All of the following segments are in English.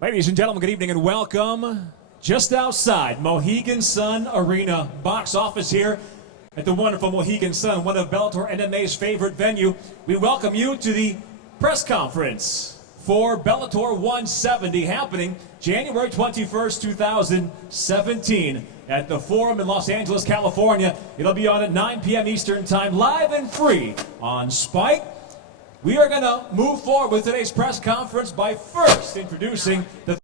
Ladies and gentlemen, good evening and welcome. Just outside Mohegan Sun Arena box office here at the wonderful Mohegan Sun, one of Bellator MMA's favorite venue. We welcome you to the press conference for Bellator 170 happening January 21st, 2017 at the Forum in Los Angeles, California. It'll be on at 9 p.m. Eastern Time, live and free on Spike. We are going to move forward with today's press conference by first introducing the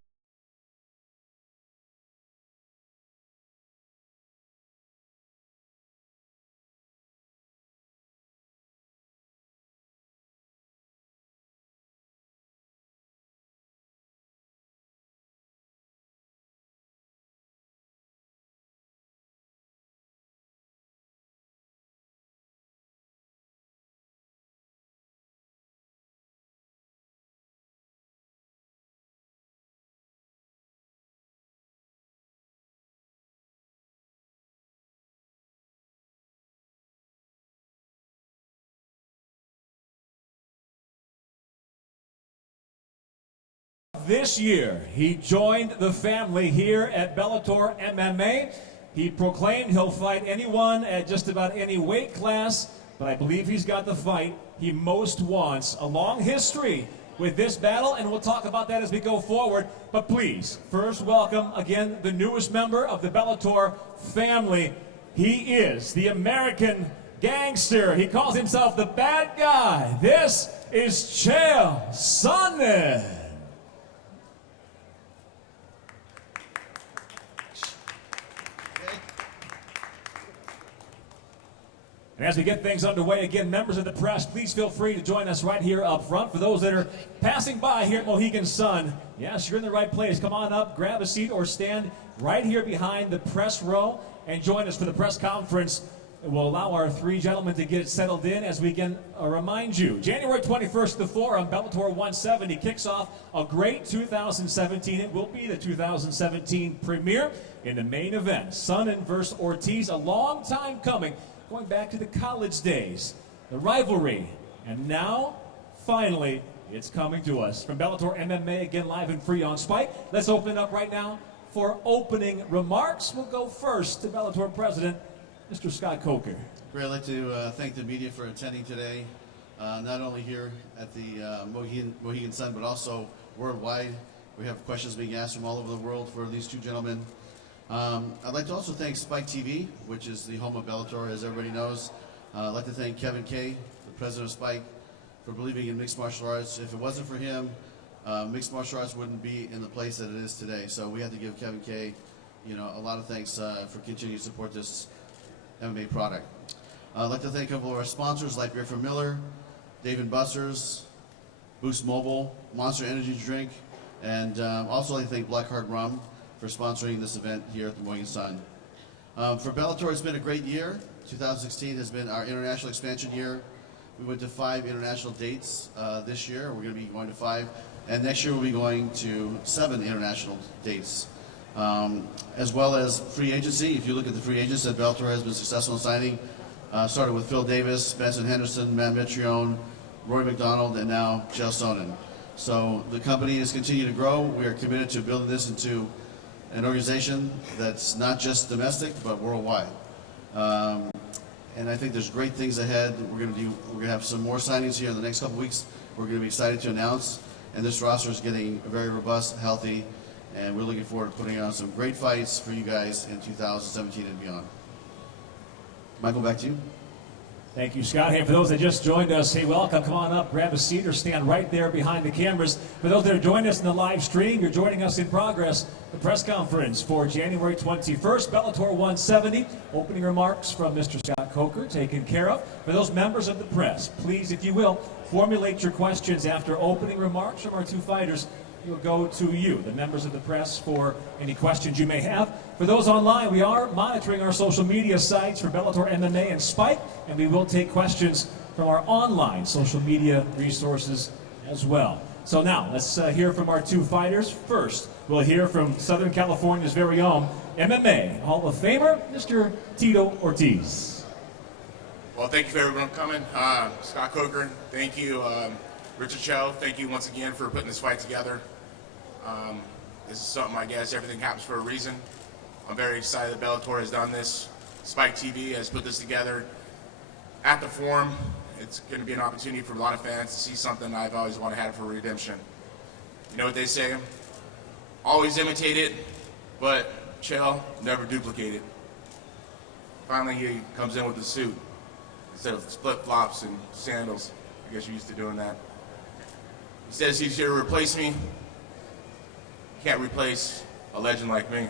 this year. He joined the family here at Bellator MMA. He proclaimed he'll fight anyone at just about any weight class, but I believe he's got the fight he most wants. A long history with this battle, and we'll talk about that as we go forward. But please, first welcome again the newest member of the Bellator family. He is the American gangster. He calls himself the bad guy. This is Chael Sonnen. And as we get things underway, again, members of the press, please feel free to join us right here up front. For those that are passing by here at Mohegan Sun, yes, you're in the right place. Come on up, grab a seat, or stand right here behind the press row and join us for the press conference. We'll allow our three gentlemen to get settled in as we can remind you. January 21st, the Forum, Bellator 170 kicks off a great 2017. It will be the 2017 premiere in the main event. Sonnen versus Ortiz, a long time coming. Going back to the college days, the rivalry, and now, finally, it's coming to us. From Bellator MMA, again, live and free on Spike. Let's open it up right now for opening remarks. We'll go first to Bellator President, Mr. Scott Coker. Great. I'd like to thank the media for attending today, not only here at the Mohegan Sun, but also worldwide. We have questions being asked from all over the world for these two gentlemen. I'd like to also thank Spike TV, which is the home of Bellator, as everybody knows. I'd like to thank Kevin Kay, the president of Spike, for believing in mixed martial arts. If it wasn't for him, mixed martial arts wouldn't be in the place that it is today. So we have to give Kevin Kay, a lot of thanks for continuing to support this MMA product. I'd like to thank a couple of our sponsors, Light Beer from Miller, Dave & Buster's, Boost Mobile, Monster Energy Drink, and also I'd like to thank Blackheart Rum for sponsoring this event here at the Mohegan Sun. For Bellator, it's been a great year. 2016 has been our international expansion year. We went to 5 international dates this year. We're going to be going to 5, and next year we'll be going to 7 international dates. As well as free agency. If you look at the free agents that Bellator has been successful in signing, started with Phil Davis, Benson Henderson, Matt Mitrione, Roy McDonald, and now Chael Sonnen. So the company is continuing to grow. We are committed to building this into an organization that's not just domestic but worldwide, and I think there's great things ahead. We're going to have some more signings here in the next couple weeks. We're going to be excited to announce, and this roster is getting very robust, healthy, and we're looking forward to putting on some great fights for you guys in 2017 and beyond. Michael, back to you. Thank you, Scott. Hey, for those that just joined us, hey, welcome. Come on up, grab a seat, or stand right there behind the cameras. For those that are joining us in the live stream, you're joining us in progress. The press conference for January 21st, Bellator 170. Opening remarks from Mr. Scott Coker, taken care of. For those members of the press, please, if you will, formulate your questions after opening remarks from our two fighters. We'll go to you, the members of the press, for any questions you may have. For those online, we are monitoring our social media sites for Bellator MMA and Spike, and we will take questions from our online social media resources as well. So now, let's hear from our two fighters. First, we'll hear from Southern California's very own MMA Hall of Famer, Mr. Tito Ortiz. Well, thank you for everyone coming. Scott Coker, thank you. Richard Cho, thank you once again for putting this fight together. This is something, I guess, everything happens for a reason. I'm very excited that Bellator has done this. Spike TV has put this together at the Forum. It's going to be an opportunity for a lot of fans to see something I've always wanted to have for redemption. You know what they say? Always imitate it, but chill, never duplicate it. Finally, he comes in with the suit instead of flip-flops and sandals. I guess you're used to doing that. He says he's here to replace me. Can't replace a legend like me.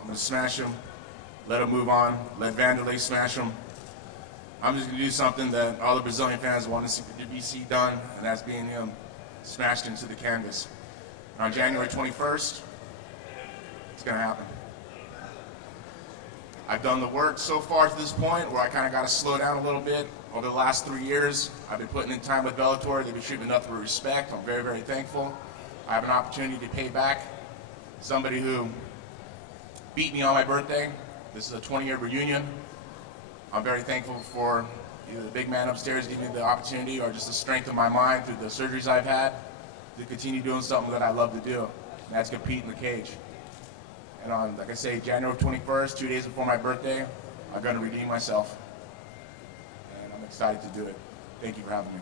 I'm gonna smash him, let him move on, let Vanderlei smash him. I'm just gonna do something that all the Brazilian fans want to see done, and that's being him smashed into the canvas. And on January 21st, it's gonna happen. I've done the work so far to this point where I kind of got to slow down a little bit. Over the last 3 years, I've been putting in time with Bellator. They've been treating me nothing but respect. I'm very, very thankful. I have an opportunity to pay back somebody who beat me on my birthday. This is a 20-year reunion. I'm very thankful for either the big man upstairs giving me the opportunity or just the strength of my mind through the surgeries I've had to continue doing something that I love to do, and that's compete in the cage. And on, like I say, January 21st, 2 days before my birthday, I'm going to redeem myself. And I'm excited to do it. Thank you for having me.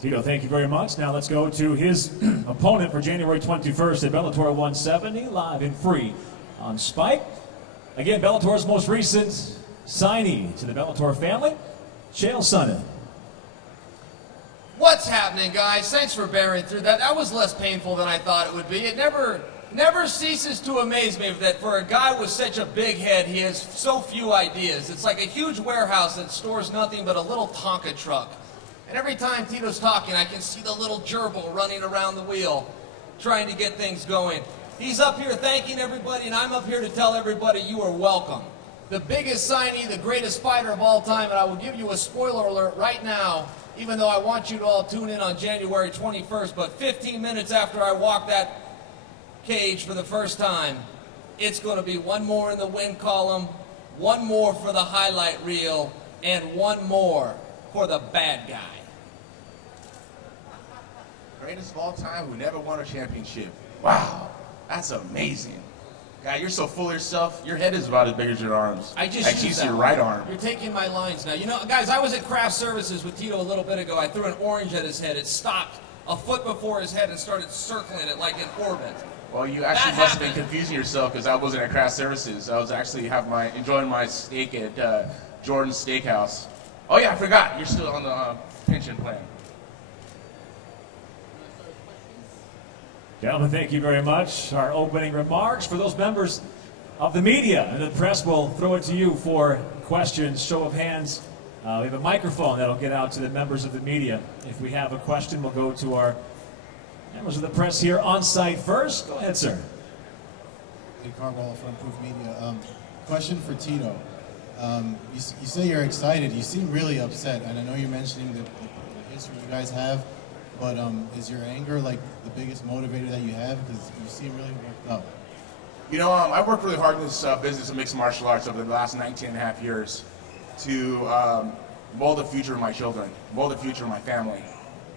Tito, thank you very much. Now let's go to his opponent for January 21st at Bellator 170, live and free on Spike. Again, Bellator's most recent signee to the Bellator family, Chael Sonnen. What's happening, guys? Thanks for bearing through that. That was less painful than I thought it would be. It never ceases to amaze me that for a guy with such a big head, he has so few ideas. It's like a huge warehouse that stores nothing but a little Tonka truck. And every time Tito's talking, I can see the little gerbil running around the wheel, trying to get things going. He's up here thanking everybody, and I'm up here to tell everybody you are welcome. The biggest signee, the greatest fighter of all time, and I will give you a spoiler alert right now, even though I want you to all tune in on January 21st, but 15 minutes after I walk that cage for the first time, it's going to be one more in the win column, one more for the highlight reel, and one more for the bad guy. Greatest of all time who never won a championship. Wow, that's amazing. Guy, you're so full of yourself. Your head is about as big as your arms. I just actually used see your that right one. arm. You're taking my lines now. You know, guys, I was at craft services with Tito a little bit ago. I threw an orange at his head. It stopped a foot before his head and started circling it like in orbit. Well, you actually must have been confusing yourself because I wasn't at craft services. I was actually enjoying my steak at Jordan's Steakhouse. Oh yeah, I forgot. You're still on the pension plan. Gentlemen, thank you very much. Our opening remarks for those members of the media and the press, will throw it to you for questions, show of hands. We have a microphone that'll get out to the members of the media. If we have a question, we'll go to our members of the press here on site first. Go ahead, sir. Hey, Carwall from Proof Media. Question for Tito. You say you're excited. You seem really upset, and I know you're mentioning the history you guys have, but is your anger like the biggest motivator that you have? Because you seem really worked up. You know, I've worked really hard in this business of mixed martial arts over the last 19 and a half years to mold the future of my children, mold the future of my family.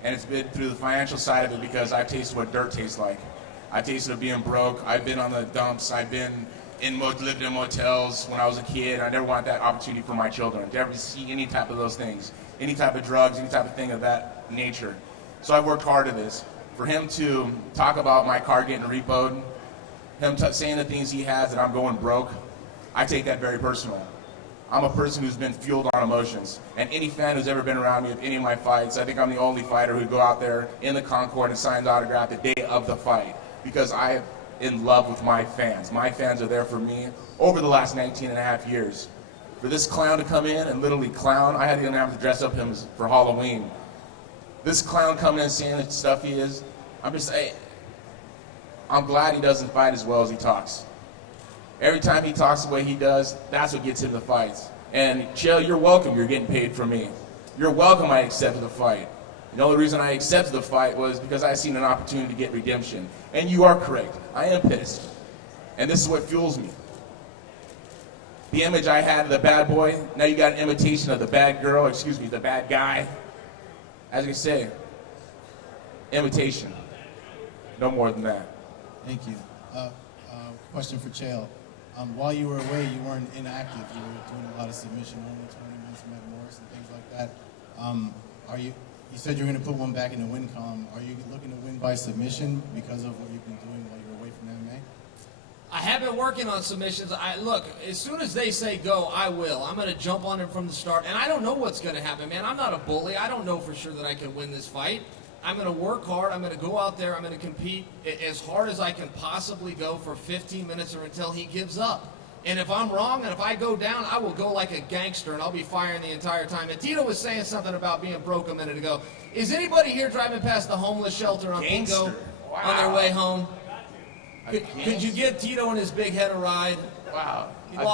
And it's been through the financial side of it because I've tasted what dirt tastes like. I've tasted of being broke. I've been on the dumps. I've been lived in motels when I was a kid. I never want that opportunity for my children to ever see any type of those things, any type of drugs, any type of thing of that nature. So I've worked hard at this. For him to talk about my car getting repoed, him saying the things he has that I'm going broke, I take that very personal. I'm a person who's been fueled on emotions. And any fan who's ever been around me with any of my fights, I think I'm the only fighter who'd go out there in the Concord and sign the autograph the day of the fight because I am in love with my fans. My fans are there for me over the last 19 and a half years. For this clown to come in and literally clown, I didn't have to dress up him for Halloween. This clown coming in saying the stuff he is, I'm glad he doesn't fight as well as he talks. Every time he talks the way he does, that's what gets him the fights. And Chael, you're welcome. You're getting paid from me. You're welcome. I accepted the fight. The only reason I accepted the fight was because I seen an opportunity to get redemption. And you are correct. I am pissed. And this is what fuels me. The image I had of the bad boy, now you got an imitation of the bad girl, the bad guy. As I say, imitation. No more than that. Thank you. Question for Chael. While you were away, you weren't inactive. You were doing a lot of submission-only tournaments, Matt Morris and things like that. You said you were going to put one back in the win column. Are you looking to win by submission because of what you've been doing while you're away from MMA? I have been working on submissions. Look, as soon as they say go, I will. I'm going to jump on him from the start. And I don't know what's going to happen, man. I'm not a bully. I don't know for sure that I can win this fight. I'm going to work hard. I'm going to go out there. I'm going to compete as hard as I can possibly go for 15 minutes or until he gives up. And if I'm wrong and if I go down, I will go like a gangster and I'll be firing the entire time. And Tito was saying something about being broke a minute ago. Is anybody here driving past the homeless shelter on Bingo on their way home? Could you give Tito and his big head a ride? Wow.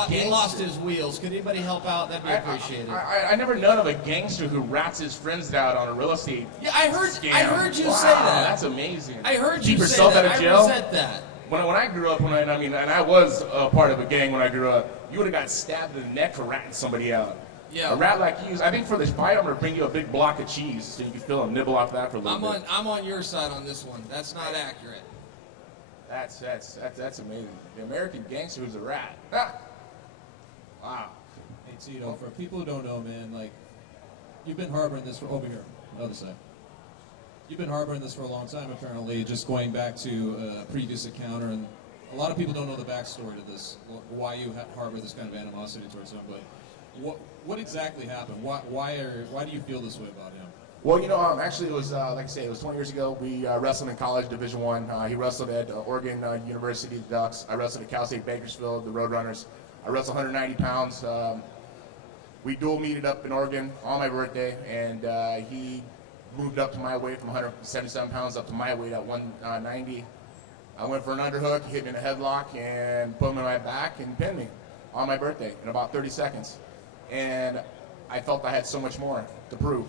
He lost his wheels. Could anybody help out? That'd be appreciated. I never known of a gangster who rats his friends out on a real estate scam. I heard you say that. That's amazing. I heard Keep you say yourself that. out of jail? I resent that. When I grew up, and I was a part of a gang when I grew up, you would have got stabbed in the neck for ratting somebody out. Yeah. A rat like you, I think for this fight, I'm going to bring you a big block of cheese so you can feel him nibble off that for a little bit. I'm on your side on this one. That's not accurate. That's amazing. The American gangster who's a rat. Ah. Wow. Hey Tito, for people who don't know, man, like, you've been harboring this for, over here, on the other side. You've been harboring this for a long time, apparently, just going back to a previous encounter, and a lot of people don't know the backstory to this, why you harbor this kind of animosity towards him, but what exactly happened? Why do you feel this way about him? Well, actually, it was, like I say, it was 20 years ago. We wrestled in college, Division I. He wrestled at Oregon University, the Ducks. I wrestled at Cal State Bakersfield, the Roadrunners. I wrestled 190 pounds. We dual meeted up in Oregon on my birthday, and he moved up to my weight from 177 pounds up to my weight at 190. I went for an underhook, hit me in a headlock, and put him in my back and pinned me on my birthday in about 30 seconds. And I felt I had so much more to prove.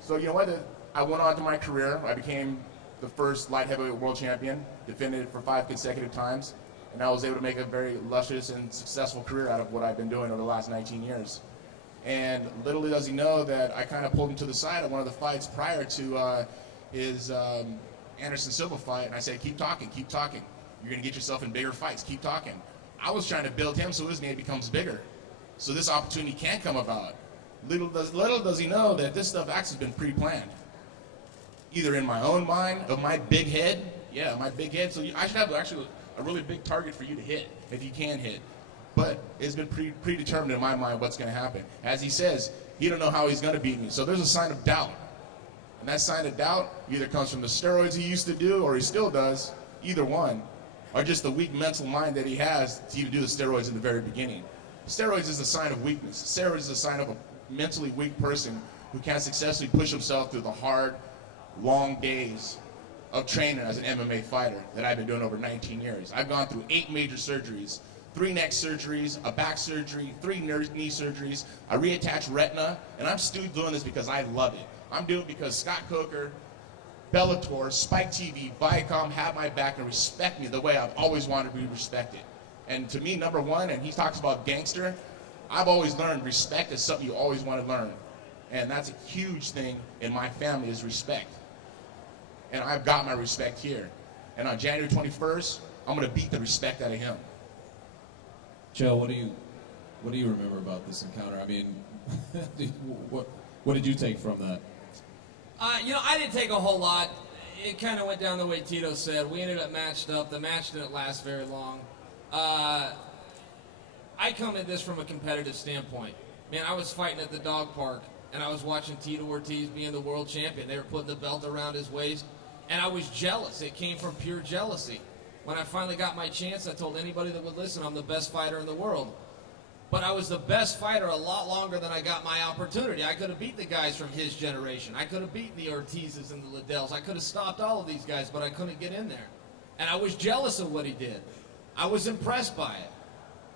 So you know what? I went on to my career. I became the first light heavyweight world champion, defended it for 5 consecutive times, and I was able to make a very luscious and successful career out of what I've been doing over the last 19 years. And little does he know that I kind of pulled him to the side at one of the fights prior to his Anderson Silva fight, and I said, keep talking. You're going to get yourself in bigger fights. Keep talking. I was trying to build him so his name becomes bigger, so this opportunity can come about. Little does he know that this stuff actually has been pre-planned. Either in my own mind, of my big head, my big head, so I should have actually a really big target for you to hit, if you can hit. But it's been predetermined in my mind what's going to happen. As he says, he don't know how he's going to beat me. So there's a sign of doubt. And that sign of doubt either comes from the steroids he used to do, or he still does, either one, or just the weak mental mind that he has to even do the steroids in the very beginning. Steroids is a sign of weakness. Steroids is a sign of a mentally weak person who can't successfully push himself through the hard, long days of training as an MMA fighter that I've been doing over 19 years. I've gone through 8 major surgeries, 3 neck surgeries, a back surgery, 3 knee surgeries, a reattached retina, and I'm still doing this because I love it. I'm doing it because Scott Coker, Bellator, Spike TV, Viacom have my back and respect me the way I've always wanted to be respected. And to me, number one, and he talks about gangster, I've always learned respect is something you always want to learn. And that's a huge thing in my family is respect. And I've got my respect here. And on January 21st, I'm going to beat the respect out of him. Joe, what do you remember about this encounter? I mean, what did you take from that? I didn't take a whole lot. It kind of went down the way Tito said. We ended up matched up. The match didn't last very long. I come at this from a competitive standpoint. Man, I was fighting at the dog park, and I was watching Tito Ortiz being the world champion. They were putting the belt around his waist, and I was jealous. It came from pure jealousy. When I finally got my chance, I told anybody that would listen, I'm the best fighter in the world. But I was the best fighter a lot longer than I got my opportunity. I could have beat the guys from his generation. I could have beaten the Ortizes and the Liddells. I could have stopped all of these guys, but I couldn't get in there. And I was jealous of what he did. I was impressed by it.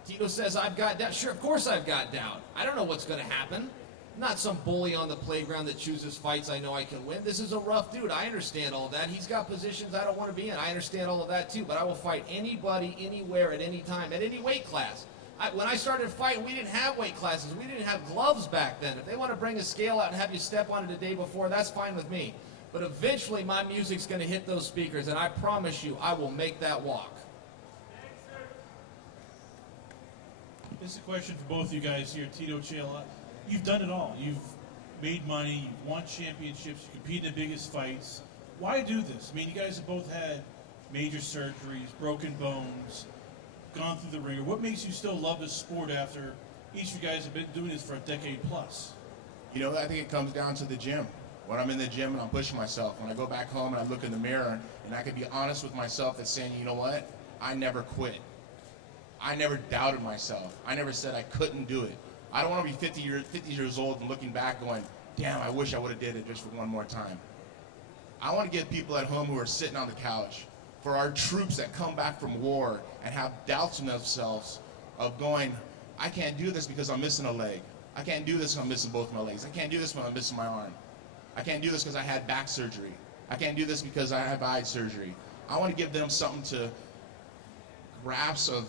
Tito says, I've got doubt. Sure, of course I've got doubt. I don't know what's going to happen. I'm not some bully on the playground that chooses fights I know I can win. This is a rough dude. I understand all of that. He's got positions I don't want to be in. I understand all of that too, but I will fight anybody, anywhere, at any time, at any weight class. When I started fighting, we didn't have weight classes. We didn't have gloves back then. If they want to bring a scale out and have you step on it the day before, that's fine with me. but eventually my music's going to hit those speakers, and I promise you, I will make that walk. This is a question for both you guys here, Tito, Chael. You've done it all. You've made money, you've won championships, you compete in the biggest fights. Why do this? I mean, you guys have both had major surgeries, broken bones, gone through the ringer. What makes you still love this sport after each of you guys have been doing this for a decade plus? You know, I think it comes down to the gym. When I'm in the gym and I'm pushing myself, when I go back home and I look in the mirror and I can be honest with myself that's saying, you know what, I never quit. I never doubted myself. I never said I couldn't do it. I don't want to be 50 years old and looking back going, damn, I wish I would have did it just for one more time. I want to get people at home who are sitting on the couch, for our troops that come back from war and have doubts in themselves of going, I can't do this because I'm missing a leg. I can't do this when I'm missing both my legs. I can't do this when I'm missing my arm. I can't do this because I had back surgery. I can't do this because I have eye surgery. I want to give them something to grasp of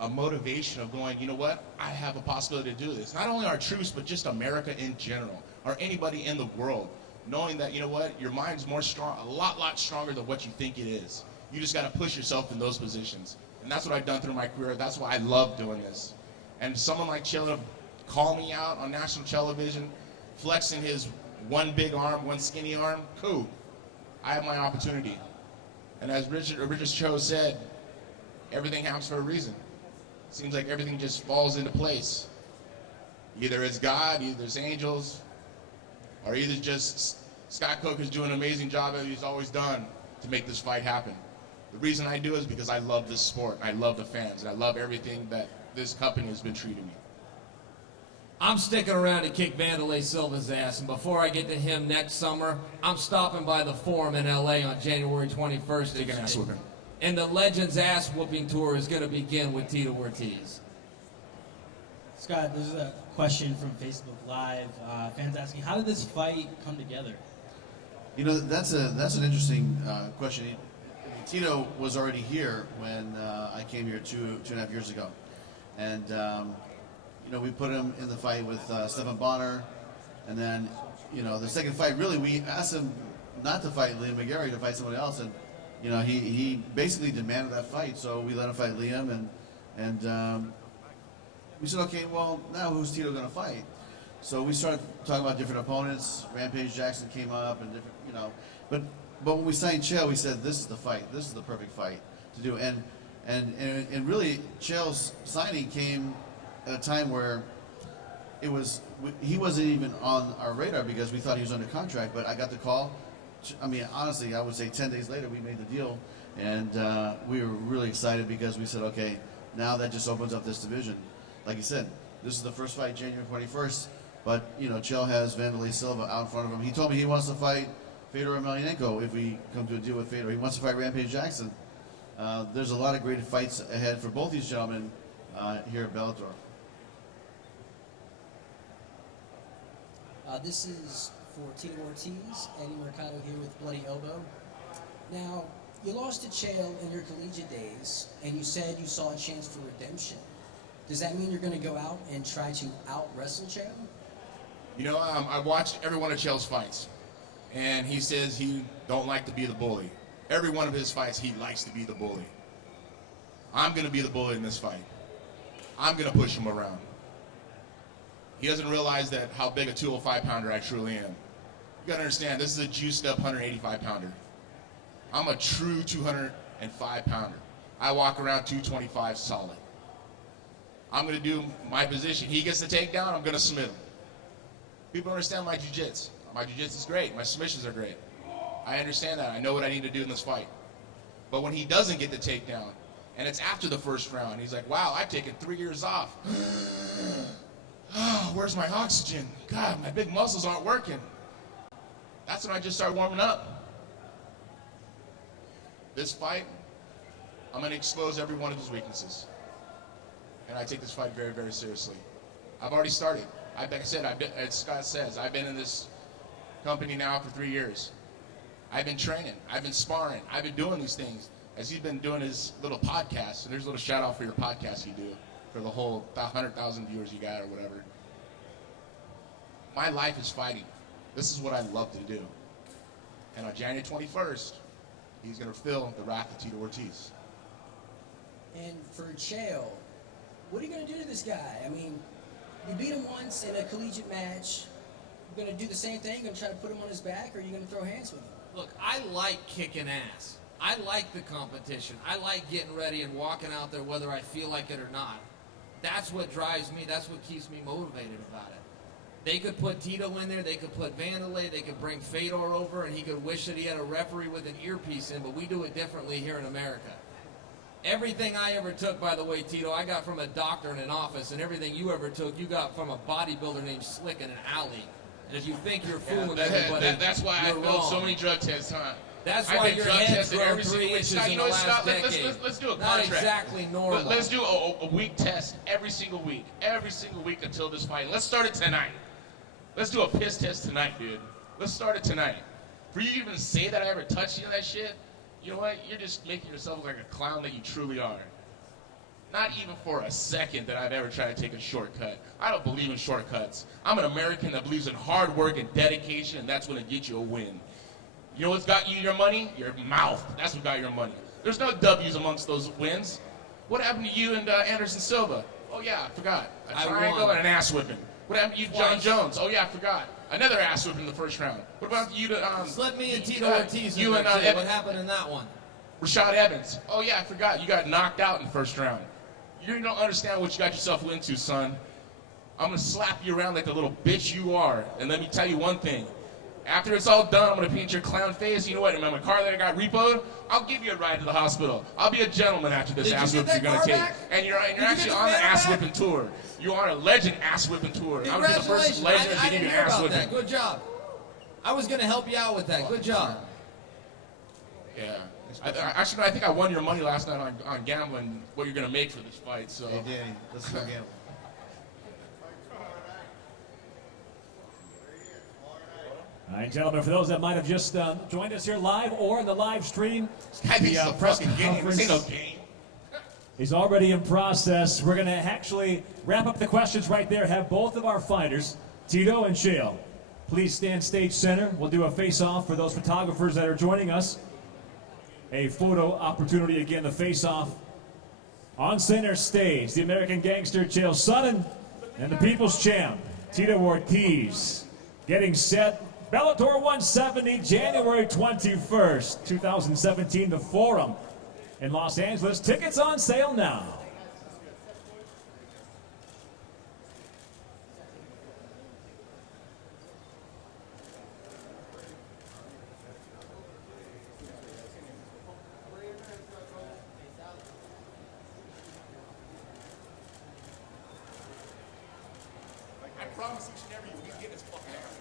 a motivation of going, you know what, I have a possibility to do this. Not only our troops, but just America in general, or anybody in the world, knowing that, you know what, your mind's more strong, a lot stronger than what you think it is. You just got to push yourself in those positions. And that's what I've done through my career. That's why I love doing this. And someone like Chael to call me out on national television, flexing his one big arm, one skinny arm, cool. I have my opportunity. And as Richard Cho said, everything happens for a reason. Seems like everything just falls into place. Either it's God, either it's angels, or either just Scott Cook is doing an amazing job as he's always done to make this fight happen. The reason I do is because I love this sport, I love the fans, and I love everything that this company has been treating me. I'm sticking around to kick Wanderlei Silva's ass, and before I get to him next summer, I'm stopping by the Forum in LA on January 21st. Take an ass whooping. And the Legends Ass Whooping Tour is going to begin with Tito Ortiz. Scott, this is a question from Facebook Live. Fans asking, how did this fight come together? You know, that's an interesting question. Tito was already here when I came here two and a half years ago, and you know, we put him in the fight with Stephan Bonner, and then, you know, the second fight, really, we asked him not to fight Liam McGarry, to fight somebody else, and you know, he basically demanded that fight, so we let him fight Liam, and we said, okay, well, now who's Tito going to fight? So we started talking about different opponents. Rampage Jackson came up, and different, you know, but when we signed Chael, we said this is the fight, this is the perfect fight to do, and really, Chael's signing came at a time where he wasn't even on our radar because we thought he was under contract, but I got the call. I mean, honestly, I would say 10 days later we made the deal, and we were really excited because we said, okay, now that just opens up this division. Like you said, this is the first fight, January 21st, but, you know, Chael has Wanderlei Silva out in front of him. He told me he wants to fight Fedor Emelianenko if we come to a deal with Fedor. He wants to fight Rampage Jackson. There's a lot of great fights ahead for both these gentlemen here at Bellator. This is for Tito Ortiz, Eddie Mercado here with Bloody Elbow. Now, you lost to Chael in your collegiate days, and you said you saw a chance for redemption. Does that mean you're going to go out and try to out-wrestle Chael? You know, I watched every one of Chael's fights, and he says he don't like to be the bully. Every one of his fights, he likes to be the bully. I'm going to be the bully in this fight. I'm going to push him around. He doesn't realize that how big a 205-pounder I truly am. You gotta understand, this is a juiced up 185-pounder. I'm a true 205-pounder. I walk around 225 solid. I'm gonna do my position. He gets the takedown, I'm gonna submit him. People understand my jiu-jitsu. My jiu-jitsu is great, my submissions are great. I understand that, I know what I need to do in this fight. But when he doesn't get the takedown, and it's after the first round, he's like, wow, I've taken 3 years off. Oh, where's my oxygen? God, my big muscles aren't working. That's when I just start warming up. This fight, I'm going to expose every one of his weaknesses. And I take this fight very, very seriously. I've already started. Like I said, as Scott says, I've been in this company now for 3 years. I've been training. I've been sparring. I've been doing these things. As he's been doing his little podcast, and there's a little shout out for your podcast you do, for the whole 100,000 viewers you got or whatever. My life is fighting. This is what I love to do. And on January 21st, he's going to feel the wrath of Tito Ortiz. And for Chael, what are you going to do to this guy? I mean, you beat him once in a collegiate match. You're going to do the same thing? You're going to try to put him on his back, or are you going to throw hands with him? Look, I like kicking ass. I like the competition. I like getting ready and walking out there whether I feel like it or not. That's what drives me. That's what keeps me motivated about it. They could put Tito in there. They could put Vanderlei. They could bring Fedor over, and he could wish that he had a referee with an earpiece in, but we do it differently here in America. Everything I ever took, by the way, Tito, I got from a doctor in an office, and everything you ever took, you got from a bodybuilder named Slick in an alley. And if you think you're fooling everybody, that's why I you're failed so wrong. many drug tests, huh? That's I've why been your drug head's tested grown every 3 single week. inches Scott, in you the know what, last Scott? decade. Let's do a Not contract. exactly normal. Let's do a week test every single week until this fight. Let's start it tonight. Let's do a piss test tonight, dude. Let's start it tonight. For you to even say that I ever touched any of that shit, you know what? You're just making yourself look like a clown that you truly are. Not even for a second that I've ever tried to take a shortcut. I don't believe in shortcuts. I'm an American that believes in hard work and dedication, and that's going to get you a win. You know what's got you your money? Your mouth. That's what got your money. There's no W's amongst those wins. What happened to you and Anderson Silva? Oh, yeah, I forgot. A triangle won. and an ass whipping. What happened to you, John Twice. Jones? Oh, yeah, I forgot. Another ass whipping in the first round. What about you to... Slip me and Tito Ortiz in you there, and, too. What happened in that one? Rashad Evans. Oh, yeah, I forgot. You got knocked out in the first round. You don't understand what you got yourself into, son. I'm going to slap you around like the little bitch you are. And let me tell you one thing. After it's all done, I'm going to paint your clown face. You know what? In my car that I got repoed, I'll give you a ride to the hospital. I'll be a gentleman after this Did you ass get whipping that you're going car to take. back? And you're Did you actually get the on the Phantom ass back? whipping tour. You're on a legend ass whipping tour. I'm going to be the first Congratulations. legend I to give didn't you an hear ass about that. whipping. Good job. I was going to help you out with that. Good job. Yeah. I think I won your money last night on gambling what you're going to make for this fight. So. Hey, Danny, let's go gamble. All right, gentlemen, for those that might have just joined us here live or in the live stream, I think the it's a press fucking game. This ain't no conference game. is already in process. We're going to actually wrap up the questions right there, have both of our fighters, Tito and Chael, please stand stage center. We'll do a face-off for those photographers that are joining us. A photo opportunity again, the face-off on center stage. The American gangster, Chael Sonnen, and the people's champ, Tito Ortiz, getting set. Bellator 170, January 21st, 2017, the Forum in Los Angeles. Tickets on sale now. I promise each and every week we get this fucking ass.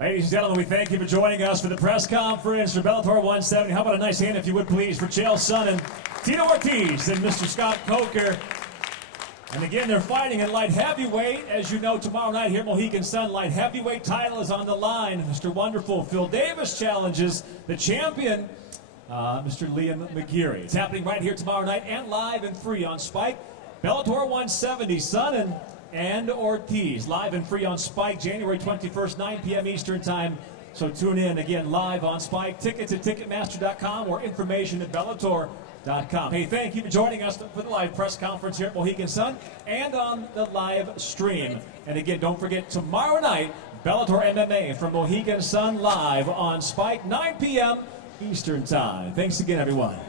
Ladies and gentlemen, we thank you for joining us for the press conference for Bellator 170. How about a nice hand, if you would, please, for Chael Sonnen, Tito Ortiz, and Mr. Scott Coker. And again, they're fighting in light heavyweight. As you know, tomorrow night here at Mohegan Sun, light heavyweight title is on the line. Mr. Wonderful Phil Davis challenges the champion, Mr. Liam McGeary. It's happening right here tomorrow night and live and free on Spike. Bellator 170, Sonnen and Ortiz, live and free on Spike, January 21st, 9 p.m. Eastern Time. So tune in again live on Spike. Tickets at Ticketmaster.com or information at Bellator.com. Hey, thank you for joining us for the live press conference here at Mohegan Sun and on the live stream. And again, don't forget, tomorrow night, Bellator MMA from Mohegan Sun live on Spike, 9 p.m. Eastern Time. Thanks again, everyone.